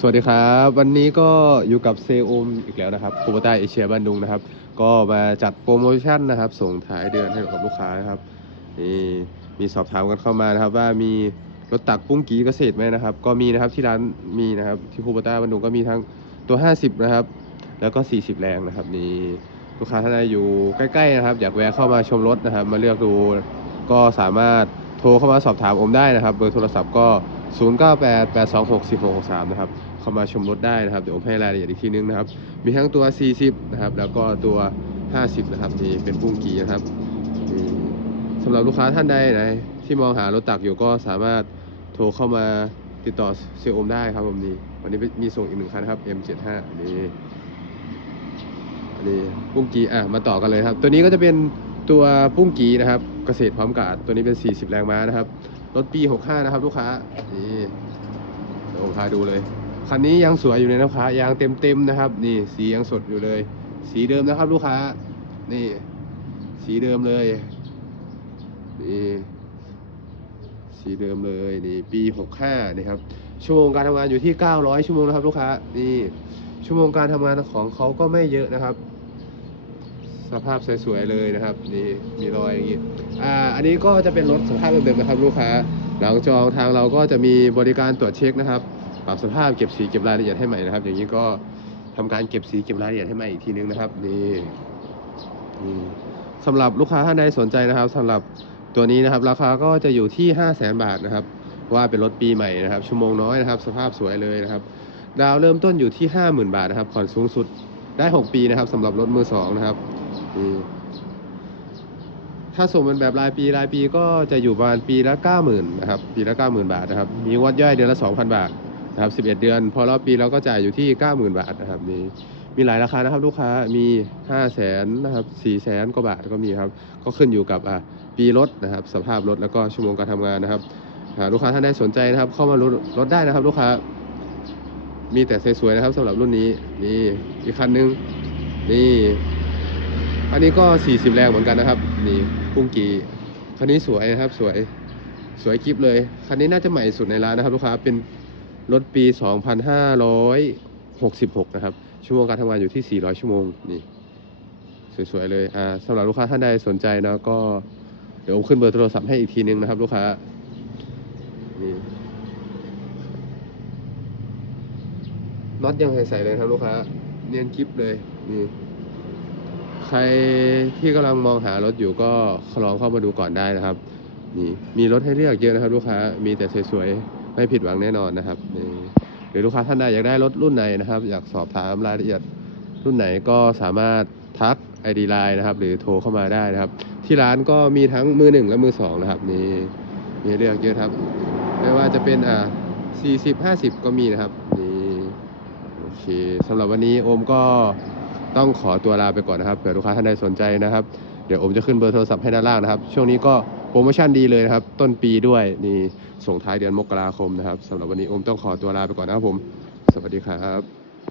สวัสดีครับ วันนี้ก็อยู่กับเซอุมอีกแล้วนะครับคูปต้าเอเชียบ้านดุงนะครับ ก็มาจัดโปรโมชั่นนะครับ ส่งท้ายเดือนให้กับลูกค้านะครับนี่มีสอบถามกันเข้ามานะครับ ว่ามีรถตักปุ้งกีเกษตรไหมนะครับ ก็มีนะครับที่ร้านมีนะครับที่คูปต้าบ้านดุงก็มีทั้งตัว 50 นะครับ แล้วก็ 40 แรงนะครับนี่ลูกค้าท่านใดอยู่ใกล้ๆนะครับ อยากแวะเข้ามาชมรถนะครับ มาเลือกดูก็สามารถโทรเข้ามาสอบถามอมได้นะครับ เบอร์โทรศัพท์ก็ 0988261663 นะครับ เข้ามาชมรถได้นะครับ เดี๋ยวผมให้รายละเอียดอีกทีนึงนะครับ มีทั้งตัว 40 นะครับ แล้วก็ตัว 50 นะครับนี่เป็นปุ้งกีนะครับสำหรับลูกค้าท่านใดนะที่มองหารถตักอยู่ก็สามารถโทรเข้ามาติดต่อเซลล์อมได้ครับผมนี่วันนี้มีส่งอีกหนึ่งคันครับ M75 นี่อันนี้ปุ้งกีอะมาต่อกันเลยครับ ตัวนี้ก็จะเป็นตัวปุ้งกีนะครับ เกษตรพร้อมกาดตัวนี้เป็น 40 แรงม้านะครับ รถปี 65 นะครับลูกค้า นี่เดี๋ยวผมพาดูเลย คันนี้ยังสวยอยู่เลยนะลูกค้ายางเต็มๆนะครับ นี่สียังสดอยู่เลย สีเดิมนะครับลูกค้า นี่ สีเดิมเลย นี่ สีเดิมเลย นี่ปี 65นี่ครับ ชั่วโมงการทำงานอยู่ที่ 900 ชั่วโมงนะครับลูกค้า นี่ ชั่วโมงการทำงานของเขาก็ไม่เยอะนะครับ สภาพสวยๆเลยนะครับนี่มีรอยอย่างงี้อ่าอันนี้ก็จะเป็นรถสภาพเดิมๆนะครับลูกค้า หลังจองทางเราก็จะมีบริการตรวจเช็คนะครับปรับสภาพเก็บสีเก็บรายละเอียดให้ใหม่นะครับ อย่างนี้ก็ทำการเก็บสีเก็บรายละเอียดให้ใหม่อีกทีนึงนะครับนี่นี่สำหรับลูกค้าท่านใดสนใจนะครับสำหรับตัวนี้นะครับ ราคาก็จะอยู่ที่ 5 0 0 0 0 0บาทนะครับ ว่าเป็นรถปีใหม่นะครับ ชั่วโมงน้อยนะครับ สภาพสวยเลยนะครับ ดาวเริ่มต้นอยู่ที่ 50,000 บาทนะครับผ่อนสูงสุดได้ 6 ปีนะครับสำหรับรถมือสองนะครับ นี่ถ้าส่งเป็นแบบรายปีรายปีก็จะอยู่ประมาณปีละ90,000นะครับ ปีละ90,000บาทนะครับ มีงวดย่อยเดือนละ2,000บาทนะครับ11เดือน พอรอบปีเราก็จ่ายอยู่ที่90,000บาทนะครับนี่มีหลายราคานะครับลูกค้ามี5 0 0แสนนะครับ4 0 0แสนกว่าบาทก็มีครับ ก็ขึ้นอยู่กับอะปีรถนะครับ สภาพรถแล้วก็ชั่วโมงการทำงานนะครับหากลูกค้าท่านใดสนใจนะครับ เข้ามาลดลดได้นะครับ ลูกค้า มีแต่สวยๆนะครับสำหรับรุ่นนี้นี่อีกคันนึงนี่ อันนี้ก็ 40 แรงเหมือนกันนะครับ นี่พุ่งกีคันนี้สวยนะครับ สวย สวยคลิปเลย คันนี้น่าจะใหม่สุดในร้านนะครับลูกค้า เป็นรถปี 2566 นะครับ ชั่วโมงการทำงานอยู่ที่ 400 ชั่วโมง นี่ สวยๆเลย อ่าสำหรับลูกค้าท่านใดสนใจนะ ก็เดี๋ยวผมขึ้นเบอร์โทรศัพท์ให้อีกทีนึงนะครับ ลูกค้า นี่น็อตยังใส่ๆเลยครับลูกค้า เนียนคลิปเลย นี่ ใครที่กำลังมองหารถอยู่ก็ลองเข้ามาดูก่อนได้นะครับนี่มีรถให้เลือกเยอะนะครับ ลูกค้ามีแต่สวยๆไม่ผิดหวังแน่นอนนะครับนี่หรือลูกค้าท่านใดอยากได้รถรุ่นไหนนะครับ อยากสอบถามรายละเอียดรุ่นไหนก็สามารถทัก ID Line นะครับ หรือโทรเข้ามาได้นะครับ ที่ร้านก็มีทั้งมือหนึ่งและมือสองนะครับนี่มีเลือกเยอะครับ ไม่ว่าจะเป็นอ่า40 50 ก็มีนะครับนี่โอเคสำหรับวันนี้โอมก็ ต้องขอตัวลาไปก่อนนะครับเผื่อลูกค้าท่านใดสนใจนะครับ เดี๋ยวโอมจะขึ้นเบอร์โทรศัพท์ให้ด้านล่างนะครับ ช่วงนี้ก็โปรโมชั่นดีเลยนะครับ ต้นปีด้วยนี่ส่งท้ายเดือนมกราคมนะครับสำหรับวันนี้อมต้องขอตัวลาไปก่อนนะครับผม สวัสดีครับ